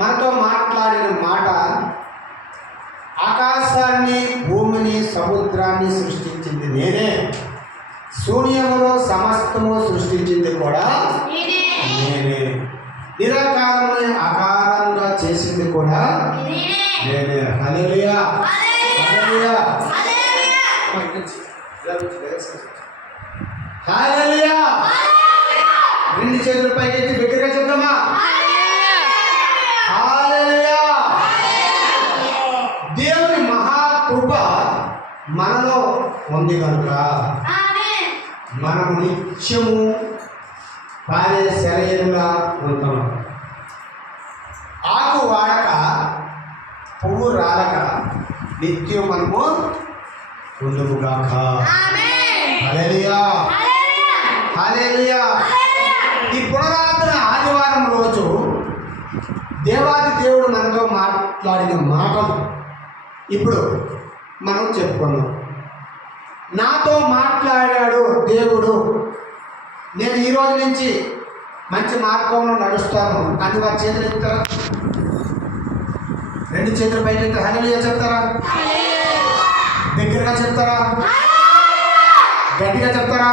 మనతో మాట్లాడిన మాట ఆకాశాన్ని, భూమిని, సముద్రాన్ని సృష్టించింది నేనే, శూన్యములో సమస్తము సృష్టించింది కూడా నేనే, నిరాకారముని ఆకారంగా చేసింది కూడా నేనే. హల్లెలూయా, హల్లెలూయా, హల్లెలూయా. రెండు చేతుల పైకి బిగ్గరగా చెప్తామా? హల్లెలూయా. దేవుని మహాకృప మనలో ఉంది కనుక మనము నిత్యము భార్య శరీరంగా ఉంటాం. ఆకు వాడక పువ్వు రాలక నిత్యం మనము ఉండుగాక. హల్లెలూయా, హల్లెలూయా. ఈ పునరాత్మ ఆదివారం రోజు దేవాది దేవుడు మనతో మాట్లాడిన మాటలు ఇప్పుడు మనం చెప్పుకున్నాం. నాతో మాట్లాడాడు దేవుడు, నేను ఈ రోజు నుంచి మంచి మార్గంలో నడుస్తాను అని వారి చేతులు ఎత్తారా? రెండు చేతులు పైన ఎత్తారా? హల్లెలూయా చెప్తారా? దగ్గరగా చెప్తారా? గట్టిగా చెప్తారా?